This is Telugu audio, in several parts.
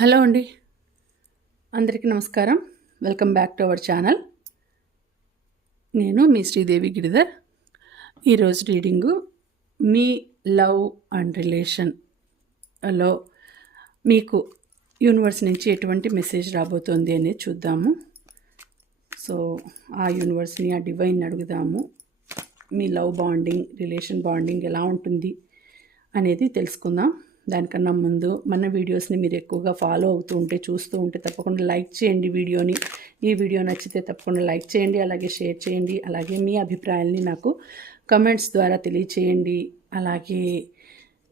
హలో అండి. అందరికీ నమస్కారం. Welcome back to our channel. నేను మీ శ్రీదేవి గిరిధర్. ఈరోజు రీడింగు మీ లవ్ అండ్ రిలేషన్లో మీకు యూనివర్స్ నుంచి ఎటువంటి మెసేజ్ రాబోతోంది అనేది చూద్దాము. సో ఆ యూనివర్స్ని ఆ డివైన్ అడుగుదాము. మీ లవ్ బాండింగ్ రిలేషన్ బాండింగ్ ఎలా ఉంటుంది అనేది తెలుసుకుందాం. దానికన్నా ముందు మన వీడియోస్ని మీరు ఎక్కువగా ఫాలో అవుతూ ఉంటే చూస్తూ ఉంటే తప్పకుండా లైక్ చేయండి వీడియోని. ఈ వీడియో నచ్చితే తప్పకుండా లైక్ చేయండి అలాగే షేర్ చేయండి అలాగే మీ అభిప్రాయాల్ని నాకు కమెంట్స్ ద్వారా తెలియచేయండి. అలాగే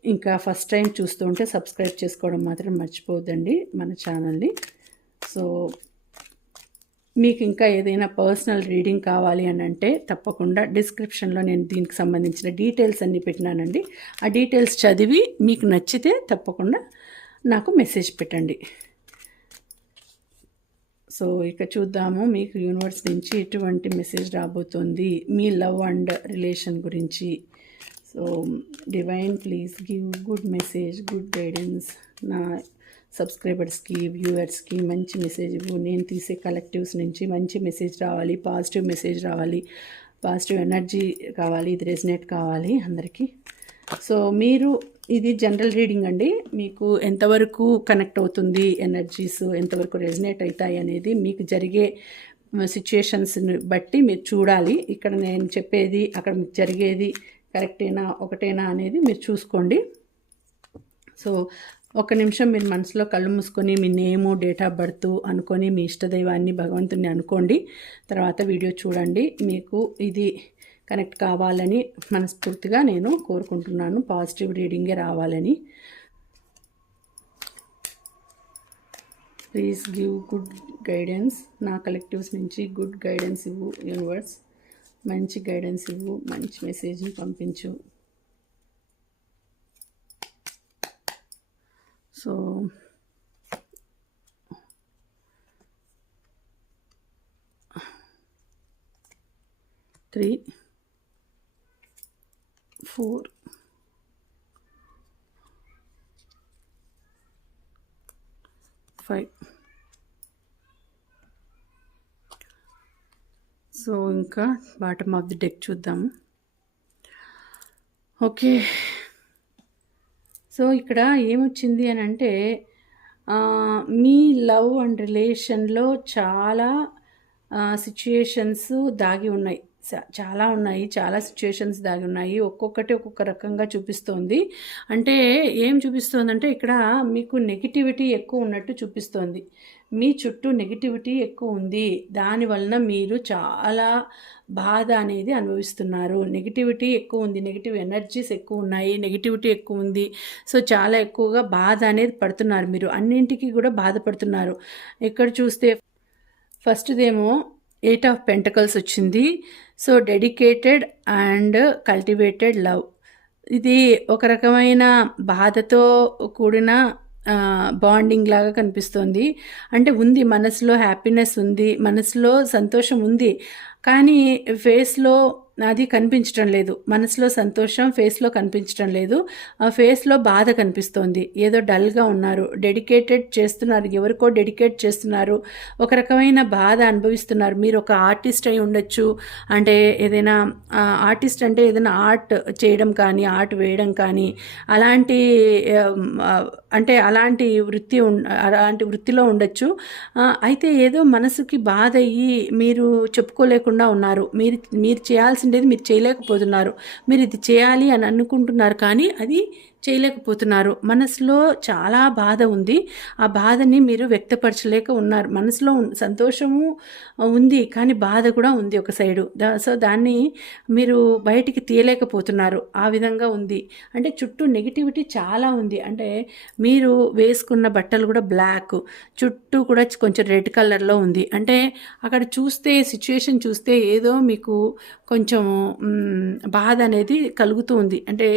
ఇంకా ఫస్ట్ టైం చూస్తూ ఉంటే సబ్స్క్రైబ్ చేసుకోవడం మాత్రం మర్చిపోవద్దండి మన ఛానల్ని సో మీకు ఇంకా ఏదైనా పర్సనల్ రీడింగ్ కావాలి అని అంటే తప్పకుండా డిస్క్రిప్షన్లో నేను దీనికి సంబంధించిన డీటెయిల్స్ అన్నీ పెట్టినానండి. ఆ డీటెయిల్స్ చదివి మీకు నచ్చితే తప్పకుండా నాకు మెసేజ్ పెట్టండి. సో ఇక చూద్దాము మీకు యూనివర్స్ నుంచి ఎటువంటి మెసేజ్ రాబోతోంది మీ లవ్ అండ్ రిలేషన్ గురించి. So divine please give good message good guidance. నా సబ్స్క్రైబర్స్కి వ్యూవర్స్కి మంచి మెసేజ్ ఇవ్వు. నేను తీసే కలెక్టివ్స్ నుంచి మంచి మెసేజ్ రావాలి పాజిటివ్ మెసేజ్ రావాలి పాజిటివ్ ఎనర్జీ కావాలి ఇది రెజినేట్ కావాలి అందరికీ. సో మీరు ఇది జనరల్ రీడింగ్ అండి. మీకు ఎంతవరకు కనెక్ట్ అవుతుంది ఎనర్జీస్ ఎంతవరకు రెజినేట్ అవుతాయి అనేది మీకు జరిగే సిచ్యుయేషన్స్ని బట్టి మీరు చూడాలి. ఇక్కడ నేను చెప్పేది అక్కడ మీకు జరిగేది కరెక్టేనా ఒకటేనా అనేది మీరు చూసుకోండి. సో ఒక నిమిషం మీరు మనసులో కళ్ళు మూసుకొని మీ నేము డేట్ ఆఫ్ బర్త్ అనుకొని మీ ఇష్టదైవాన్ని భగవంతుని అనుకోండి. తర్వాత వీడియో చూడండి. మీకు ఇది కనెక్ట్ కావాలని మనస్ఫూర్తిగా నేను కోరుకుంటున్నాను. పాజిటివ్ రీడింగే రావాలని. Please give good guidance. నా కలెక్టివ్స్ నుంచి గుడ్ గైడెన్స్ ఇవ్వు యూనివర్స్. మంచి గైడెన్స్ ఇవ్వు మంచి మెసేజ్ని పంపించు. So three four five. So ఇంకా బాటమ్ ఆఫ్ ది డెక్ చూద్దాము. ఓకే. సో ఇక్కడ ఏమొచ్చింది అని అంటే మీ లవ్ అండ్ రిలేషన్లో చాలా సిచ్యుయేషన్స్ దాగి ఉన్నాయి. చాలా ఉన్నాయి. చాలా సిచ్యుయేషన్స్ దాగి ఉన్నాయి. ఒక్కొక్కటి ఒక్కొక్క రకంగా చూపిస్తోంది. అంటే ఏం చూపిస్తోందంటే ఇక్కడ మీకు నెగిటివిటీ ఎక్కువ ఉన్నట్టు చూపిస్తోంది. మీ చుట్టూ నెగిటివిటీ ఎక్కువ ఉంది. దానివలన మీరు చాలా బాధ అనేది అనుభవిస్తున్నారు. నెగిటివిటీ ఎక్కువ ఉంది. నెగిటివ్ ఎనర్జీస్ ఎక్కువ ఉన్నాయి. నెగిటివిటీ ఎక్కువ ఉంది. సో చాలా ఎక్కువగా బాధ అనేది పడుతున్నారు మీరు. అన్నింటికి కూడా బాధపడుతున్నారు. ఇక్కడ చూస్తే ఫస్ట్దేమో ఎయిట్ ఆఫ్ పెంటకల్స్ వచ్చింది. So dedicated and cultivated love. ఇది ఒక రకమైన బాధతో కూడిన బాండింగ్ లాగా కనిపిస్తోంది. అంటే ఉంది మనసులో హ్యాపీనెస్ ఉంది మనసులో సంతోషం ఉంది. కానీ ఫేస్లో అది కనిపించడం లేదు. మనసులో సంతోషం ఫేస్లో కనిపించడం లేదు. ఆ ఫేస్లో బాధ కనిపిస్తోంది. ఏదో డల్గా ఉన్నారు. డెడికేటెడ్ చేస్తున్నారు. ఎవరికో డెడికేట్ చేస్తున్నారు. ఒక రకమైన బాధ అనుభవిస్తున్నారు. మీరు ఒక ఆర్టిస్ట్ అయి ఉండొచ్చు. అంటే ఏదైనా ఆర్టిస్ట్ అంటే ఏదైనా ఆర్ట్ చేయడం కానీ ఆర్ట్ వేయడం కానీ అలాంటి అంటే అలాంటి వృత్తి అలాంటి వృత్తిలో ఉండొచ్చు. అయితే ఏదో మనసుకి బాధ అయ్యి మీరు చెప్పుకోలేకుండా ఉన్నారు. మీరు మీరు చేయాల్సిండేది మీరు చేయలేకపోతున్నారు. మీరు ఇది చేయాలి అని అనుకుంటున్నారు కానీ అది చేయలేకపోతున్నారు. మనసులో చాలా బాధ ఉంది. ఆ బాధని మీరు వ్యక్తపరచలేక ఉన్నారు. మనసులో సంతోషము ఉంది కానీ బాధ కూడా ఉంది ఒక సైడు. దా సో దాన్ని మీరు బయటికి తీయలేకపోతున్నారు. ఆ విధంగా ఉంది. అంటే చుట్టూ నెగిటివిటీ చాలా ఉంది. అంటే మీరు వేసుకున్న బట్టలు కూడా బ్లాక్ చుట్టూ కూడా కొంచెం రెడ్ కలర్లో ఉంది. అంటే అక్కడ చూస్తే సిచ్యుయేషన్ చూస్తే ఏదో మీకు కొంచెం బాధ అనేది కలుగుతూ ఉంది. అంటే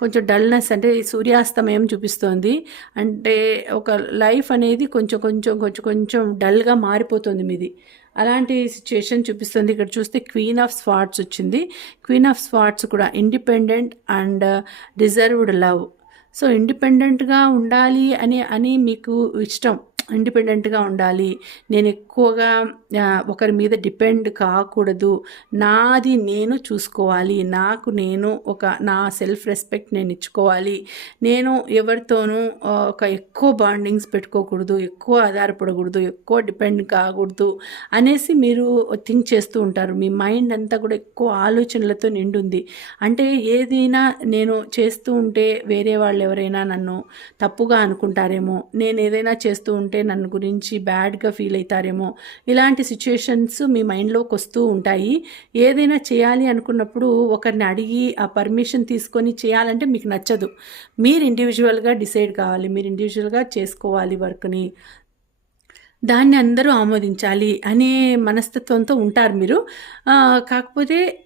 కొంచెం డల్నెస్ అంటే సూర్యాస్తమయం చూపిస్తోంది. అంటే ఒక లైఫ్ అనేది కొంచెం కొంచెం కొంచెం కొంచెం డల్గా మారిపోతుంది మీది. అలాంటి సిచ్యుయేషన్ చూపిస్తుంది. ఇక్కడ చూస్తే క్వీన్ ఆఫ్ స్వాట్స్ వచ్చింది. క్వీన్ ఆఫ్ స్వాట్స్ కూడా independent and deserved love. So ఇండిపెండెంట్గా ఉండాలి అని అని మీకు ఇష్టం. ఇండిపెండెంట్గా ఉండాలి. నేను ఎక్కువగా ఒకరి మీద డిపెండ్ కాకూడదు. నాది నేను చూసుకోవాలి. నాకు నేను ఒక నా సెల్ఫ్ రెస్పెక్ట్ నేను ఇచ్చుకోవాలి. నేను ఎవరితోనూ ఒక ఎక్కువ బాండింగ్స్ పెట్టుకోకూడదు ఎక్కువ ఆధారపడకూడదు ఎక్కువ డిపెండ్ కాకూడదు అనేసి మీరు థింక్ చేస్తూ ఉంటారు. మీ మైండ్ అంతా కూడా ఎక్కువ ఆలోచనలతో నిండుంది. అంటే ఏదైనా నేను చేస్తూ ఉంటే వేరే వాళ్ళు ఎవరైనా నన్ను తప్పుగా అనుకుంటారేమో నేను ఏదైనా చేస్తూ ఉంటే నన్ను గురించి బ్యాడ్గా ఫీల్ అవుతారేమో. ఇలాంటి సిచ్యుయేషన్స్ మీ మైండ్లోకి వస్తూ ఉంటాయి. ఏదైనా చేయాలి అనుకున్నప్పుడు ఒకరిని అడిగి ఆ పర్మిషన్ తీసుకొని చేయాలంటే మీకు నచ్చదు. మీరు ఇండివిజువల్గా డిసైడ్ కావాలి. మీరు ఇండివిజువల్గా చేసుకోవాలి వర్క్ని. దాన్ని అందరూ ఆమోదించాలి అనే మనస్తత్వంతో ఉంటారు మీరు. కాకపోతే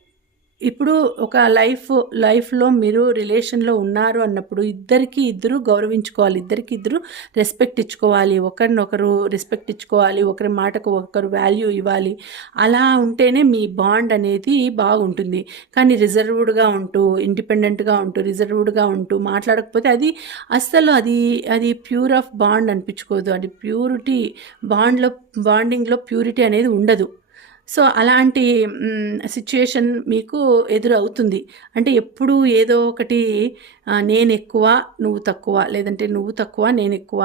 ఇప్పుడు ఒక లైఫ్ లైఫ్లో మీరు రిలేషన్లో ఉన్నారు అన్నప్పుడు ఇద్దరికి ఇద్దరు గౌరవించుకోవాలి. ఇద్దరికి ఇద్దరు రెస్పెక్ట్ ఇచ్చుకోవాలి. ఒకరినొకరు రెస్పెక్ట్ ఇచ్చుకోవాలి. ఒకరి మాటకు ఒకరు వాల్యూ ఇవ్వాలి. అలా ఉంటేనే మీ బాండ్ అనేది బాగుంటుంది. కానీ రిజర్వ్డ్గా ఉంటూ ఇండిపెండెంట్గా ఉంటూ రిజర్వ్డ్గా ఉంటూ మాట్లాడకపోతే అది అస్సలు అది అది ప్యూర్ ఆఫ్ బాండ్ అనిపించుకోదు. అది ప్యూరిటీ బాండ్లో బాండింగ్లో ప్యూరిటీ అనేది ఉండదు. సో అలాంటి సిచ్యుయేషన్ మీకు ఎదురవుతుంది. అంటే ఎప్పుడు ఏదో ఒకటి నేను ఎక్కువ నువ్వు తక్కువ లేదంటే నువ్వు తక్కువ నేను ఎక్కువ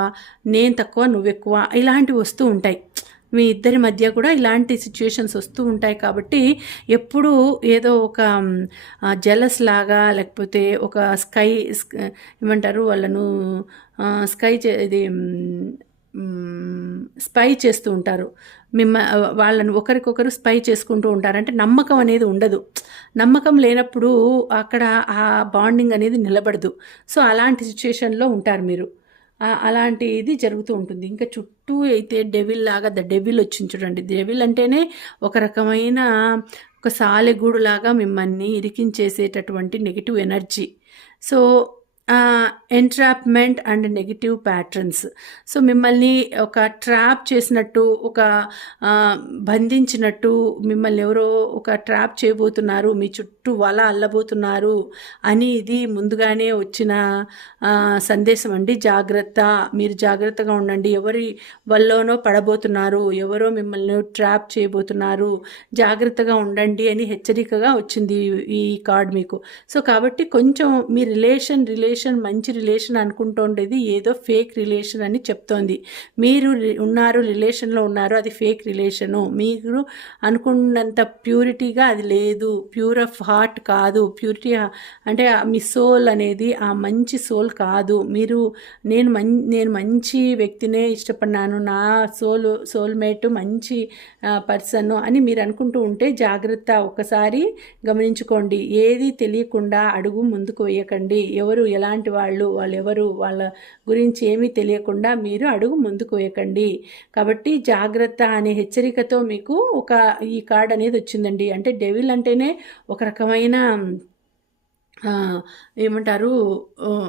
నేను తక్కువ నువ్వు ఎక్కువ ఇలాంటివి వస్తూ ఉంటాయి. మీ ఇద్దరి మధ్య కూడా ఇలాంటి సిచ్యుయేషన్స్ వస్తూ ఉంటాయి కాబట్టి ఎప్పుడు ఏదో ఒక జలస్ లాగా లేకపోతే ఒక స్కై ఏమంటారు వాళ్ళను స్కై ఇది స్పై చేస్తూ ఉంటారు. మిమ్మ వాళ్ళని ఒకరికొకరు స్పై చేసుకుంటూ ఉంటారు. అంటే నమ్మకం అనేది ఉండదు. నమ్మకం లేనప్పుడు అక్కడ ఆ బాండింగ్ అనేది నిలబడదు. సో అలాంటి సిచ్యుయేషన్లో ఉంటారు మీరు. అలాంటి ఇది జరుగుతూ ఉంటుంది. ఇంకా చుట్టూ అయితే డెవిల్ లాగా ద డెవిల్ వచ్చింది చూడండి. డెవిల్ అంటేనే ఒక రకమైన ఒక సాలెగూడు లాగా మిమ్మల్ని ఇరికించేసేటటువంటి negative energy. So entrapment and negative patterns so మిమ్మల్ని ఒక ట్రాప్ చేసినట్టు ఒక బంధించినట్టు మిమ్మల్ని ఎవరో ఒక ట్రాప్ చేయబోతున్నారు మీ చుట్టూ వల అల్లబోతున్నారు అని ఇది ముందుగానే వచ్చిన సందేశం అండి. జాగ్రత్త మీరు జాగ్రత్తగా ఉండండి. ఎవరి వల్లోనో పడబోతున్నారు ఎవరో మిమ్మల్ని ట్రాప్ చేయబోతున్నారు జాగ్రత్తగా ఉండండి అని హెచ్చరికగా వచ్చింది ఈ కార్డ్ మీకు. సో కాబట్టి కొంచెం మీ రిలేషన్ రిలే రిలేషన్ మంచి రిలేషన్ అనుకుంటుండేది ఏదో ఫేక్ రిలేషన్ అని చెప్తోంది. మీరు ఉన్నారు రిలేషన్లో ఉన్నారు అది ఫేక్ రిలేషను. మీరు అనుకున్నంత ప్యూరిటీగా అది లేదు. ప్యూర్ ఆఫ్ హార్ట్ కాదు. ప్యూరిటీ అంటే మీ సోల్ అనేది ఆ మంచి సోల్ కాదు. మీరు నేను మం నేను మంచి వ్యక్తినే ఇష్టపడినాను నా సోల్ సోల్మేట్ మంచి పర్సన్ అని మీరు అనుకుంటూ ఉంటే జాగ్రత్త ఒకసారి గమనించుకోండి. ఏది తెలియకుండా అడుగు ముందుకు వేయకండి. ఎవరు ఎలాంటి వాళ్ళు వాళ్ళు ఎవరు వాళ్ళ గురించి ఏమీ తెలియకుండా మీరు అడుగు ముందుకు వేయకండి. కాబట్టి జాగ్రత్త అనే హెచ్చరికతో మీకు ఒక ఈ కార్డ్ అనేది వచ్చిందండి. అంటే డెవిల్ అంటేనే ఒక రకమైన ఏమంటారు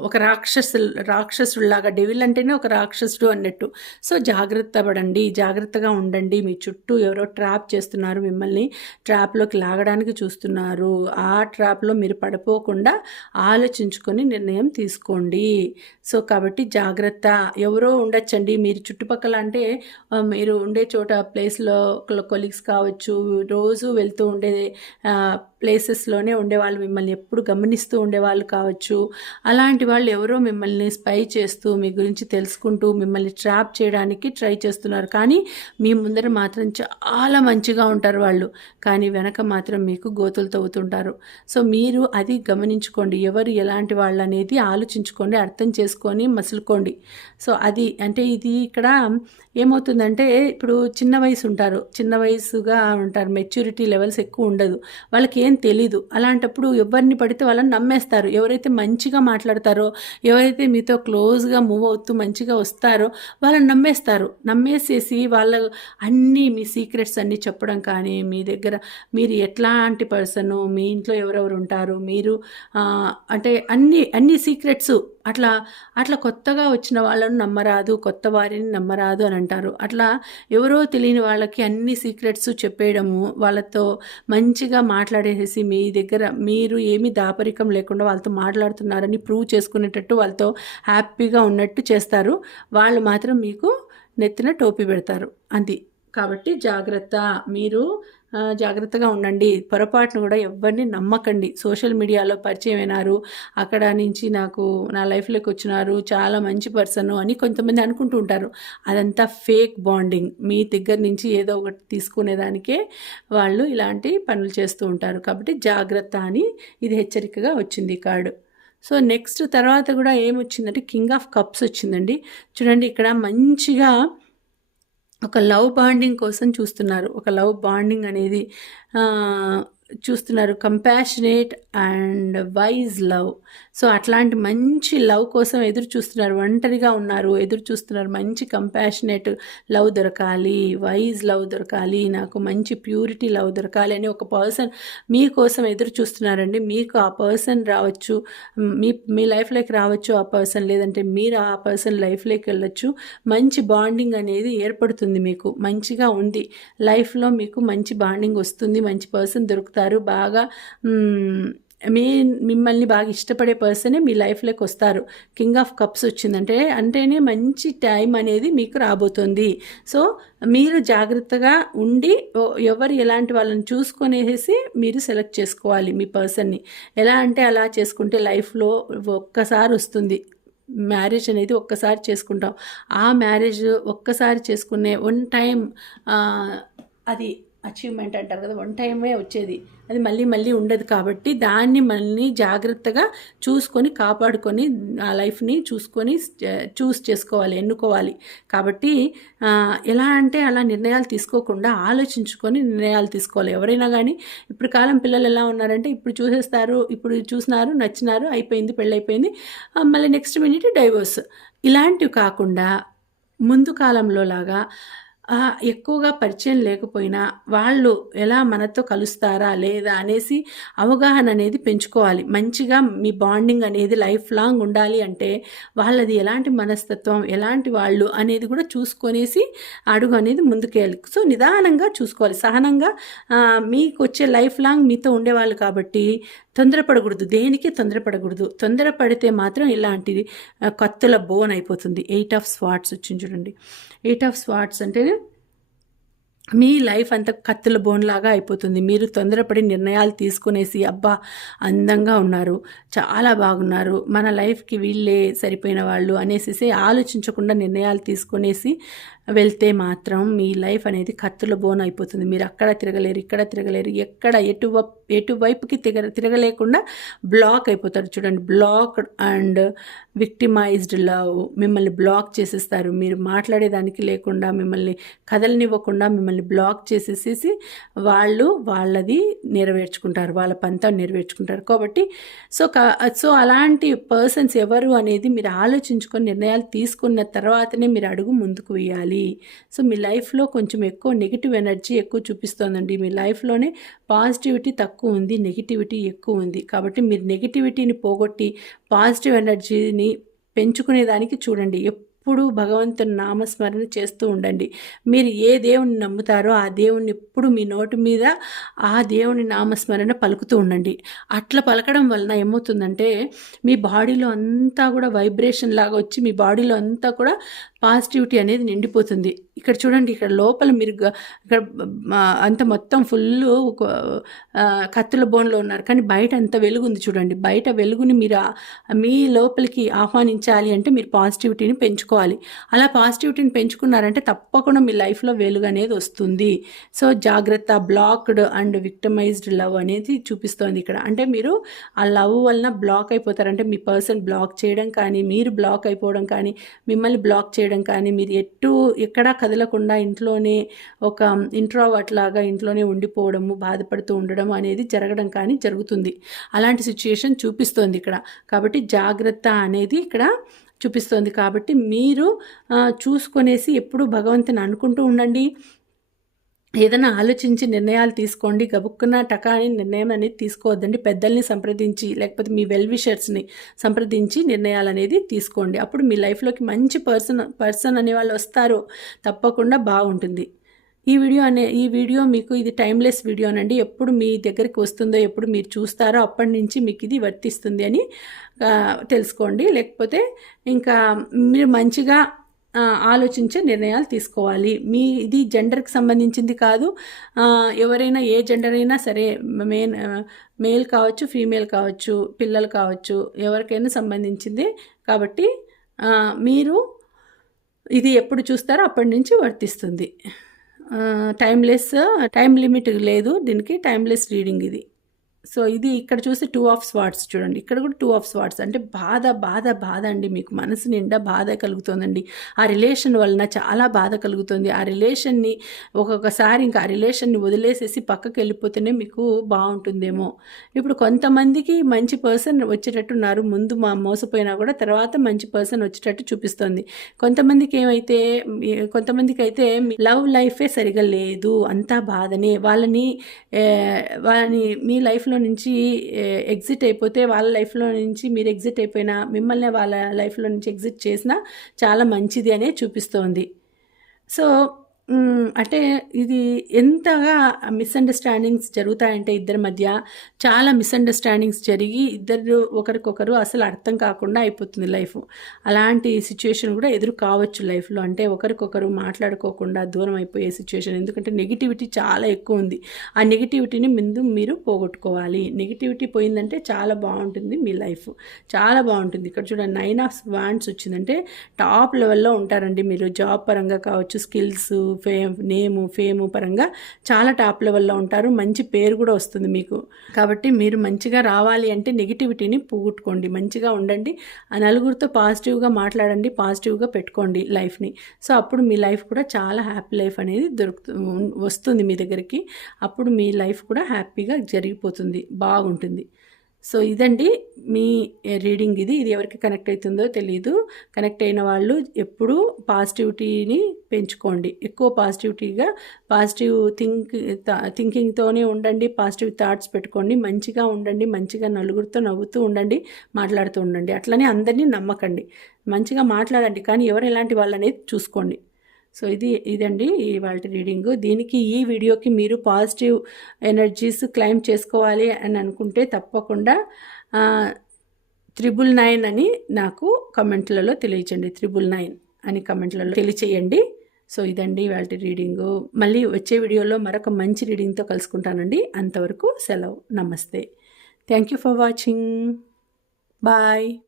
ఒక రాక్షసు రాక్షసుడిలాగా డెవిల్ అంటేనే ఒక రాక్షసుడు అన్నట్టు. సో జాగ్రత్త పడండి జాగ్రత్తగా ఉండండి. మీ చుట్టూ ఎవరో ట్రాప్ చేస్తున్నారు మిమ్మల్ని ట్రాప్లోకి లాగడానికి చూస్తున్నారు. ఆ ట్రాప్లో మీరు పడిపోకుండా ఆలోచించుకొని నిర్ణయం తీసుకోండి. సో కాబట్టి జాగ్రత్త. ఎవరో ఉండొచ్చండి. మీరు చుట్టుపక్కల అంటే మీరు ఉండే చోట ప్లేస్లో కొలీగ్స్ కావచ్చు రోజు వెళ్తూ ఉండే ప్లేసెస్లోనే ఉండేవాళ్ళు మిమ్మల్ని ఎప్పుడు గమనిస్తారు గమనిస్తూ ఉండేవాళ్ళు కావచ్చు. అలాంటి వాళ్ళు ఎవరో మిమ్మల్ని స్పై చేస్తూ మీ గురించి తెలుసుకుంటూ మిమ్మల్ని ట్రాప్ చేయడానికి ట్రై చేస్తున్నారు. కానీ మీ ముందర మాత్రం చాలా మంచిగా ఉంటారు వాళ్ళు. కానీ వెనక మాత్రం మీకు గోతులు తవ్వుతుంటారు. సో మీరు అది గమనించుకోండి. ఎవరు ఎలాంటి వాళ్ళు అనేది ఆలోచించుకోండి. అర్థం చేసుకొని మసులుకోండి. సో అది అంటే ఇది ఇక్కడ ఏమవుతుందంటే ఇప్పుడు చిన్న వయసు ఉంటారు. చిన్న వయసుగా ఉంటారు. మెచ్యూరిటీ లెవెల్స్ ఎక్కువ ఉండదు. వాళ్ళకి ఏం తెలీదు. అలాంటప్పుడు ఎవరిని పడితే వాళ్ళని నమ్మేస్తారు. ఎవరైతే మంచిగా మాట్లాడతారో ఎవరైతే మీతో క్లోజ్గా మూవ్ అవుతూ మంచిగా వస్తారో వాళ్ళని నమ్మేస్తారు. నమ్మేసేసి వాళ్ళ అన్నీ మీ సీక్రెట్స్ అన్నీ చెప్పడం కానీ మీ దగ్గర మీరు ఎట్లాంటి పర్సన్ మీ ఇంట్లో ఎవరెవరు ఉంటారు మీరు అంటే అన్ని అన్ని సీక్రెట్స్ అట్లా అట్లా కొత్తగా వచ్చిన వాళ్ళను నమ్మరాదు కొత్త వారిని నమ్మరాదు అని అంటారు. అట్లా ఎవరో తెలియని వాళ్ళకి అన్ని సీక్రెట్స్ చెప్పేయడము వాళ్ళతో మంచిగా మాట్లాడేసేసి మీ దగ్గర మీరు ఏమి దాపరికం నమ్మకం లేకుండా వాళ్ళతో మాట్లాడుతున్నారని ప్రూవ్ చేసుకునేటట్టు వాళ్ళతో హ్యాపీగా ఉన్నట్టు చేస్తారు. వాళ్ళు మాత్రం మీకు నెత్తిన టోపీ పెడతారు. అది. కాబట్టి జాగ్రత్త. మీరు జాగ్రత్తగా ఉండండి. పొరపాటును కూడా ఎవరిని నమ్మకండి. సోషల్ మీడియాలో పరిచయం అయినారు. అక్కడ నుంచి నాకు నా లైఫ్లోకి వచ్చినారు. చాలా మంచి పర్సన్ అని కొంతమంది అనుకుంటూ ఉంటారు. అదంతా ఫేక్ బాండింగ్. మీ దగ్గర నుంచి ఏదో ఒకటి తీసుకునేదానికే వాళ్ళు ఇలాంటి పనులు చేస్తూ ఉంటారు. కాబట్టి జాగ్రత్త అని ఇది హెచ్చరికగా వచ్చింది కార్డు. సో నెక్స్ట్ తర్వాత కూడా ఏమొచ్చిందంటే కింగ్ ఆఫ్ కప్స్ వచ్చిందండి. చూడండి ఇక్కడ మంచిగా ఒక లవ్ బాండింగ్ కోసం చూస్తున్నారు. ఒక లవ్ బాండింగ్ అనేది చూస్తున్నారు. Compassionate and wise love so అట్లాంటి మంచి లవ్ కోసం ఎదురు చూస్తున్నారు ఒంటరిగా ఉన్నారు ఎదురు చూస్తున్నారు. మంచి కంపాషనేట్ లవ్ దొరకాలి వైజ్ లవ్ దొరకాలి నాకు మంచి ప్యూరిటీ లవ్ దొరకాలి అని ఒక పర్సన్ మీకోసం ఎదురు చూస్తున్నారండి. మీకు ఆ పర్సన్ రావచ్చు మీ మీ లైఫ్లోకి రావచ్చు ఆ పర్సన్ లేదంటే మీరు ఆ పర్సన్ లైఫ్లోకి వెళ్ళొచ్చు. మంచి బాండింగ్ అనేది ఏర్పడుతుంది మీకు. మంచిగా ఉంది. లైఫ్లో మీకు మంచి బాండింగ్ వస్తుంది. మంచి పర్సన్ దొరుకుతారు. బాగా మీ మిమ్మల్ని బాగా ఇష్టపడే పర్సనే మీ లైఫ్లోకి వస్తారు. కింగ్ ఆఫ్ కప్స్ వచ్చిందంటే అంటేనే మంచి టైం అనేది మీకు రాబోతుంది. సో మీరు జాగ్రత్తగా ఉండి ఎవరు ఎలాంటి వాళ్ళని చూసుకునేసి మీరు సెలెక్ట్ చేసుకోవాలి మీ పర్సన్ని. ఎలా అంటే అలా చేసుకుంటే లైఫ్లో ఒక్కసారి వస్తుంది. మ్యారేజ్ అనేది ఒక్కసారి చేసుకుంటాం. ఆ మ్యారేజ్ ఒక్కసారి చేసుకునే వన్ టైం అది అచీవ్మెంట్ అంటారు కదా వన్ టైమే వచ్చేది. అది మళ్ళీ మళ్ళీ ఉండదు కాబట్టి దాన్ని మళ్ళీ జాగ్రత్తగా చూసుకొని కాపాడుకొని ఆ లైఫ్ని చూసుకొని చూస్ చేసుకోవాలి ఎన్నుకోవాలి. కాబట్టి ఎలా అంటే అలా నిర్ణయాలు తీసుకోకుండా ఆలోచించుకొని నిర్ణయాలు తీసుకోవాలి. ఎవరైనా కానీ ఇప్పుడు కాలం పిల్లలు ఎలా ఉన్నారంటే ఇప్పుడు చూసేస్తారు ఇప్పుడు చూసినారు నచ్చినారు అయిపోయింది పెళ్ళైపోయింది మళ్ళీ నెక్స్ట్ మినిట్ డైవోర్స్ ఇలాంటివి కాకుండా ముందు కాలంలో లాగా ఎక్కువగా పరిచయం లేకపోయినా వాళ్ళు ఎలా మనతో కలుస్తారా లేదా అనేసి అవగాహన అనేది పెంచుకోవాలి. మంచిగా మీ బాండింగ్ అనేది లైఫ్ లాంగ్ ఉండాలి అంటే వాళ్ళది ఎలాంటి మనస్తత్వం ఎలాంటి వాళ్ళు అనేది కూడా చూసుకొనేసి అడుగు అనేది ముందుకేయాలి సో నిదానంగా చూసుకోవాలి. సహనంగా మీకు వచ్చే లైఫ్ లాంగ్ మీతో ఉండేవాళ్ళు కాబట్టి తొందరపడకూడదు. దేనికి తొందరపడకూడదు. తొందరపడితే మాత్రం ఇలాంటిది కత్తుల బోన్ అయిపోతుంది. ఎయిట్ ఆఫ్ స్వాట్స్ వచ్చింది చూడండి. ఎయిట్ ఆఫ్ స్వాట్స్ అంటే మీ లైఫ్ అంతా కత్తుల బోన్ లాగా అయిపోతుంది. మీరు తొందరపడి నిర్ణయాలు తీసుకునేసి అబ్బా అందంగా ఉన్నారు చాలా బాగున్నారు మన లైఫ్కి వీళ్ళే సరిపోయిన వాళ్ళు అనేసి ఆలోచించకుండా నిర్ణయాలు తీసుకునేసి వెళ్తే మాత్రం మీ లైఫ్ అనేది కత్తుల బోన్ అయిపోతుంది. మీరు అక్కడ తిరగలేరు ఇక్కడ తిరగలేరు ఎక్కడ ఎటు ఎటువైపుకి తిరగ తిరగలేకుండా బ్లాక్ అయిపోతారు. చూడండి బ్లాక్ అండ్ విక్టిమైజ్డ్ లవ్ మిమ్మల్ని బ్లాక్ చేసేస్తారు. మీరు మాట్లాడేదానికి లేకుండా మిమ్మల్ని కదలనివ్వకుండా మిమ్మల్ని బ్లాక్ చేసేసేసి వాళ్ళు వాళ్ళది నెరవేర్చుకుంటారు వాళ్ళ పంతం నెరవేర్చుకుంటారు. కాబట్టి సో సో అలాంటి పర్సన్స్ ఎవరు అనేది మీరు ఆలోచించుకొని నిర్ణయాలు తీసుకున్న తర్వాతనే మీరు అడుగు ముందుకు వేయాలి. సో మీ లైఫ్లో కొంచెం ఎక్కువ నెగిటివ్ ఎనర్జీ ఎక్కువ చూపిస్తోందండి. మీ లైఫ్లోనే పాజిటివిటీ తక్కువ ఉంది నెగిటివిటీ ఎక్కువ ఉంది. కాబట్టి మీరు నెగిటివిటీని పోగొట్టి పాజిటివ్ ఎనర్జీని పెంచుకునేదానికి చూడండి. ఎప్పుడు భగవంతుని నామస్మరణ చేస్తూ ఉండండి. మీరు ఏ దేవుని నమ్ముతారో ఆ దేవుని ఎప్పుడు మీ నోటి మీద ఆ దేవుని నామస్మరణ పలుకుతూ ఉండండి. అట్లా పలకడం వలన ఏమవుతుందంటే మీ బాడీలో అంతా కూడా వైబ్రేషన్ లాగా వచ్చి మీ బాడీలో అంతా కూడా పాజిటివిటీ అనేది నిండిపోతుంది. ఇక్కడ చూడండి ఇక్కడ లోపల మీరు ఇక్కడ అంత మొత్తం ఫుల్ కత్తుల బోన్లో ఉన్నారు. కానీ బయట అంత వెలుగు ఉంది చూడండి. బయట వెలుగుని మీరు మీ లోపలికి ఆహ్వానించాలి అంటే మీరు పాజిటివిటీని పెంచుకోవాలి. అలా పాజిటివిటీని పెంచుకున్నారంటే తప్పకుండా మీ లైఫ్లో వెలుగు అనేది వస్తుంది. సో జాగ్రత్త బ్లాక్డ్ అండ్ విక్టమైజ్డ్ లవ్ అనేది చూపిస్తోంది ఇక్కడ. అంటే మీరు ఆ లవ్ వలన బ్లాక్ అయిపోతారంటే మీ పర్సన్ బ్లాక్ చేయడం కానీ మీరు బ్లాక్ అయిపోవడం కానీ మిమ్మల్ని బ్లాక్ చేయడం కానీ మీరు ఎటు ఎక్కడా కదలకుండా ఇంట్లోనే ఒక ఇంట్రోవర్ట్ లాగా ఇంట్లోనే ఉండిపోవడము బాధపడుతూ ఉండడం అనేది జరగడం కానీ జరుగుతుంది. అలాంటి సిచ్యుయేషన్ చూపిస్తోంది ఇక్కడ. కాబట్టి జాగ్రత్త అనేది ఇక్కడ చూపిస్తోంది. కాబట్టి మీరు చూసుకొనేసి ఎప్పుడు భగవంతుని అనుకుంటూ ఉండండి. ఏదైనా ఆలోచించి నిర్ణయాలు తీసుకోండి గబుక్కున్న టకా అని నిర్ణయం అనేది తీసుకోవద్దండి. పెద్దల్ని సంప్రదించి లేకపోతే మీ వెల్ విషర్స్ని సంప్రదించి నిర్ణయాలు అనేది తీసుకోండి. అప్పుడు మీ లైఫ్లోకి మంచి పర్సన్ పర్సన్ అనే వాళ్ళు వస్తారు తప్పకుండా బాగుంటుంది. ఈ వీడియో అనే ఈ వీడియో మీకు ఇది టైమ్లెస్ వీడియోనండి. ఎప్పుడు మీ దగ్గరికి వస్తుందో ఎప్పుడు మీరు చూస్తారో అప్పటి నుంచి మీకు ఇది వర్తిస్తుంది అని తెలుసుకోండి. లేకపోతే ఇంకా మీరు మంచిగా ఆలోచించే నిర్ణయాలు తీసుకోవాలి. మీ ఇది జెండర్కి సంబంధించింది కాదు. ఎవరైనా ఏ జెండర్ అయినా సరే మెయిన్ మేల్ కావచ్చు ఫీమేల్ కావచ్చు పిల్లలు కావచ్చు ఎవరికైనా సంబంధించింది. కాబట్టి మీరు ఇది ఎప్పుడు చూస్తారో అప్పటి నుంచి వర్తిస్తుంది. టైమ్లెస్ టైం లిమిట్ లేదు దీనికి టైమ్లెస్ రీడింగ్ ఇది. సో ఇది ఇక్కడ చూసి టూ ఆఫ్ స్వాట్స్ చూడండి. ఇక్కడ కూడా టూ ఆఫ్ స్వాట్స్ అంటే బాధ బాధ బాధ అండి మీకు. మనసు నిండా బాధ కలుగుతుందండి. ఆ రిలేషన్ వలన చాలా బాధ కలుగుతుంది. ఆ రిలేషన్ని ఒక్కొక్కసారి ఇంకా ఆ రిలేషన్ని వదిలేసేసి పక్కకి వెళ్ళిపోతేనే మీకు బాగుంటుందేమో. ఇప్పుడు కొంతమందికి మంచి పర్సన్ వచ్చేటట్టున్నారు. ముందు మా మోసపోయినా కూడా తర్వాత మంచి పర్సన్ వచ్చేటట్టు చూపిస్తుంది. కొంతమందికి ఏమైతే కొంతమందికి అయితే లవ్ లైఫే సరిగా లేదు. అంతా బాధనే. వాళ్ళని వాళ్ళని మీ లైఫ్లో నుంచి ఎగ్జిట్ అయిపోతే వాళ్ళ లైఫ్లో నుంచి మీరు ఎగ్జిట్ అయిపోయినా మిమ్మల్ని వాళ్ళ లైఫ్లో నుంచి ఎగ్జిట్ చేసినా చాలా మంచిది అనే చూపిస్తోంది. సో అంటే ఇది ఎంతగా మిస్అండర్స్టాండింగ్స్ జరుగుతాయంటే ఇద్దరి మధ్య చాలా మిస్అండర్స్టాండింగ్స్ జరిగి ఇద్దరు ఒకరికొకరు అసలు అర్థం కాకుండా అయిపోతుంది లైఫ్. అలాంటి సిచ్యువేషన్ కూడా ఎదురు కావచ్చు లైఫ్లో అంటే ఒకరికొకరు మాట్లాడుకోకుండా దూరం అయిపోయే సిచ్యువేషన్ ఎందుకంటే నెగిటివిటీ చాలా ఎక్కువ ఉంది. ఆ నెగిటివిటీని ముందు మీరు పోగొట్టుకోవాలి. నెగిటివిటీ పోయిందంటే చాలా బాగుంటుంది మీ లైఫ్. చాలా బాగుంటుంది. ఇక్కడ చూడండి నైన్ ఆఫ్ వాండ్స్ వచ్చిందంటే టాప్ లెవెల్లో ఉంటారండి మీరు. జాబ్ పరంగా కావచ్చు స్కిల్స్ ఫేమ్ నేము ఫేము పరంగా చాలా టాప్ లెవెల్లో ఉంటారు. మంచి పేరు కూడా వస్తుంది మీకు. కాబట్టి మీరు మంచిగా రావాలి అంటే నెగిటివిటీని పోగొట్టుకోండి. మంచిగా ఉండండి. ఆ నలుగురితో పాజిటివ్గా మాట్లాడండి. పాజిటివ్గా పెట్టుకోండి లైఫ్ని. సో అప్పుడు మీ లైఫ్ కూడా చాలా హ్యాపీ లైఫ్ అనేది దొరుకుతు వస్తుంది మీ దగ్గరికి. అప్పుడు మీ లైఫ్ కూడా హ్యాపీగా జరిగిపోతుంది. బాగుంటుంది. సో ఇదండి మీ రీడింగ్ ఇది. ఇది ఎవరికి కనెక్ట్ అవుతుందో తెలియదు కనెక్ట్ అయిన వాళ్ళు ఎప్పుడూ పాజిటివిటీని పెంచుకోండి. ఎక్కువ పాజిటివిటీగా పాజిటివ్ థింక్ థింకింగ్తోనే ఉండండి పాజిటివ్ థాట్స్ పెట్టుకోండి మంచిగా ఉండండి మంచిగా నలుగురితో నవ్వుతూ ఉండండి మాట్లాడుతూ ఉండండి. అట్లనే అందరినీ నమ్మకండి. మంచిగా మాట్లాడండి కానీ ఎవరు ఎలాంటి వాళ్ళనేది చూసుకోండి. సో ఇది ఇదండి ఇవాళ రీడింగ్. దీనికి ఈ వీడియోకి మీరు పాజిటివ్ ఎనర్జీస్ క్లైమ్ చేసుకోవాలి అని అనుకుంటే తప్పకుండా త్రిబుల్ నైన్ అని నాకు కమెంట్లలో తెలియచండి. త్రిబుల్ నైన్ అని కమెంట్లలో తెలియచేయండి. సో ఇదండి ఇవాళ రీడింగు. మళ్ళీ వచ్చే వీడియోలో మరొక మంచి రీడింగ్తో కలుసుకుంటానండి. అంతవరకు సెలవు. నమస్తే. Thank you for watching. Bye.